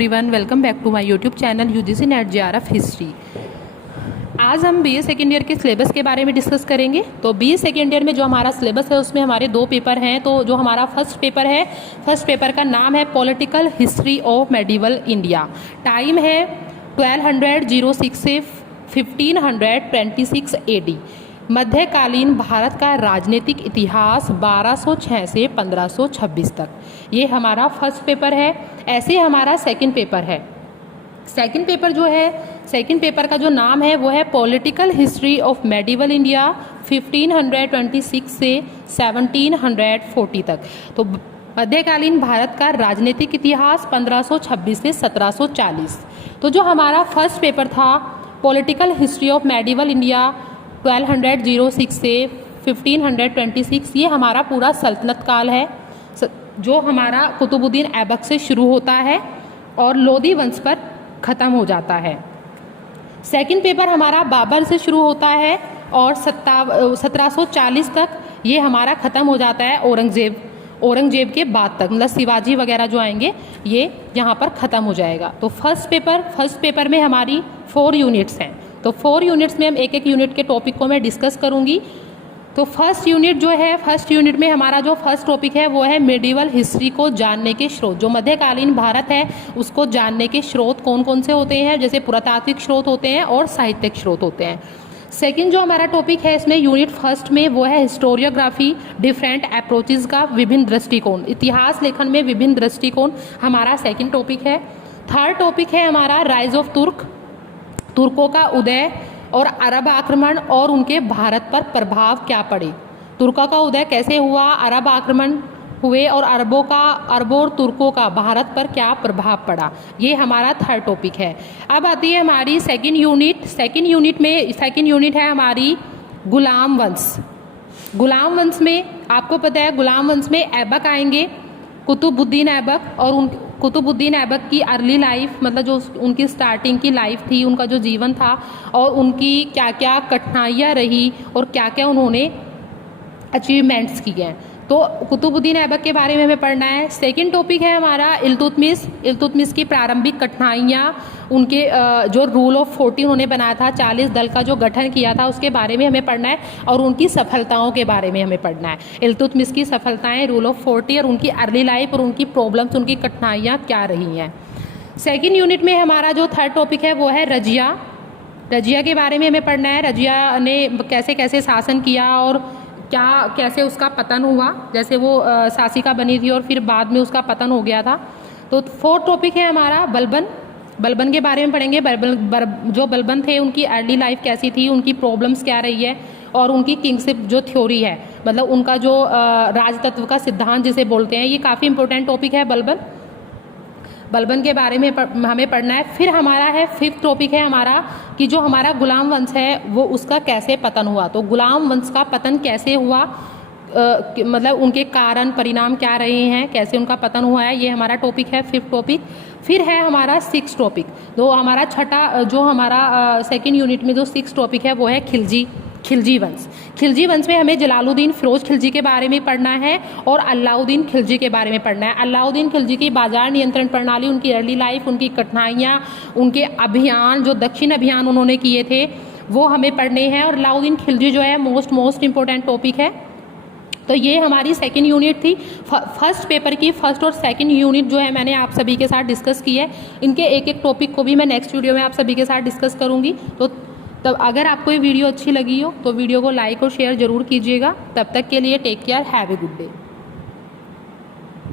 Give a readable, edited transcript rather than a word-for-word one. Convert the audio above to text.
Everyone, welcome back to my YouTube channel UGC NET JRF history. आज हम BA second year के syllabus के बारे में डिस्कस करेंगे। तो बीए सेकेंड ईयर में जो हमारा सिलेबस है उसमें हमारे दो पेपर हैं। तो जो हमारा फर्स्ट पेपर का नाम है political history of medieval India. Time है 1206 से 1526 AD। मध्यकालीन भारत का राजनीतिक इतिहास 1206 से 1526 तक। ये हमारा फर्स्ट पेपर है। ऐसे हमारा सेकंड पेपर है। सेकंड पेपर का जो नाम है वो है political history of medieval India 1526 से 1740 तक। तो मध्यकालीन भारत का राजनीतिक इतिहास 1526 से 1740। तो जो हमारा फर्स्ट पेपर था political history of medieval India 1206 से 1526, ये हमारा पूरा सल्तनत काल है जो हमारा कुतुबुद्दीन ऐबक से शुरू होता है और लोदी वंश पर ख़त्म हो जाता है। सेकंड पेपर हमारा बाबर से शुरू होता है और 1740 तक ये हमारा ख़त्म हो जाता है औरंगजेब के बाद तक, मतलब शिवाजी वगैरह जो आएंगे ये यहाँ पर ख़त्म हो जाएगा। तो फर्स्ट पेपर में हमारी 4 यूनिट्स हैं। तो 4 यूनिट्स में हम एक यूनिट के टॉपिक को मैं डिस्कस करूँगी। तो फर्स्ट यूनिट में हमारा जो फर्स्ट टॉपिक है वो है मेडिवल हिस्ट्री को जानने के स्रोत। जो मध्यकालीन भारत है उसको जानने के स्रोत कौन कौन से होते हैं, जैसे पुरातात्विक स्रोत होते हैं और साहित्यिक स्रोत होते हैं। सेकंड जो हमारा टॉपिक है इसमें यूनिट फर्स्ट में वो है हिस्टोरियोग्राफी, डिफरेंट अप्रोचेस का विभिन्न दृष्टिकोण। इतिहास लेखन में विभिन्न दृष्टिकोण हमारा सेकंड टॉपिक है। थर्ड टॉपिक है हमारा राइज ऑफ तुर्कों का उदय और अरब आक्रमण और उनके भारत पर प्रभाव क्या पड़े। तुर्कों का उदय कैसे हुआ, अरब आक्रमण हुए और अरबों और तुर्कों का भारत पर क्या प्रभाव पड़ा, ये हमारा थर्ड टॉपिक है। अब आती है हमारी सेकंड यूनिट है हमारी गुलाम वंश में आपको पता है गुलाम वंश में ऐबक आएंगे, कुतुबुद्दीन ऐबक की अर्ली लाइफ, मतलब जो उनकी स्टार्टिंग की लाइफ थी, उनका जो जीवन था और उनकी क्या क्या कठिनाइयाँ रही और क्या क्या उन्होंने अचीवमेंट्स किए हैं। तो कुतुबुद्दीन ऐबक के बारे में हमें पढ़ना है। सेकंड टॉपिक है हमारा इल्तुतमिश की प्रारंभिक कठिनाइयाँ, उनके जो रूल ऑफ 40 उन्होंने बनाया था, 40 दल का जो गठन किया था उसके बारे में हमें पढ़ना है और उनकी सफलताओं के बारे में हमें पढ़ना है। इल्तुतमिश की सफलताएं, रूल ऑफ 40 और उनकी अर्ली लाइफ और उनकी प्रॉब्लम्स, उनकी कठिनाइयाँ क्या रही हैं। सेकेंड यूनिट में हमारा जो थर्ड टॉपिक है वो है रजिया के बारे में हमें पढ़ना है। रजिया ने कैसे कैसे शासन किया और कैसे उसका पतन हुआ, जैसे वो शासिका बनी थी और फिर बाद में उसका पतन हो गया था। तो फोर्थ टॉपिक है हमारा बलबन के बारे में पढ़ेंगे। जो बलबन थे उनकी अर्ली लाइफ कैसी थी, उनकी प्रॉब्लम्स क्या रही है और उनकी किंगशिप जो थ्योरी है, मतलब उनका जो राजतत्व का सिद्धांत जिसे बोलते हैं, ये काफ़ी इंपॉर्टेंट टॉपिक है। बलबन के बारे में हमें पढ़ना है। फिर हमारा है फिफ्थ टॉपिक है हमारा कि जो हमारा गुलाम वंश है वो उसका कैसे पतन हुआ। तो गुलाम वंश का पतन कैसे हुआ, मतलब उनके कारण परिणाम क्या रहे हैं, कैसे उनका पतन हुआ है, ये हमारा टॉपिक है फिफ्थ टॉपिक। फिर है हमारा सिक्स टॉपिक, जो हमारा सेकेंड यूनिट में जो सिक्स टॉपिक है वो है खिलजी वंश में हमें जलालुद्दीन फिरोज खिलजी के बारे में पढ़ना है और अलाउद्दीन खिलजी के बारे में पढ़ना है। अलाउद्दीन खिलजी की बाजार नियंत्रण प्रणाली, उनकी अर्ली लाइफ, उनकी कठिनाइयाँ, उनके अभियान, जो दक्षिण अभियान उन्होंने किए थे वो हमें पढ़ने हैं। और अलाउद्दीन खिलजी जो है मोस्ट इंपॉर्टेंट टॉपिक है। तो ये हमारी सेकंड यूनिट थी। फर्स्ट पेपर की फर्स्ट और सेकंड यूनिट जो है मैंने आप सभी के साथ डिस्कस की है। इनके एक टॉपिक को भी मैं नेक्स्ट वीडियो में आप सभी के साथ डिस्कस करूँगी। तब अगर आपको ये वीडियो अच्छी लगी हो तो वीडियो को लाइक और शेयर ज़रूर कीजिएगा। तब तक के लिए take care, have a good day.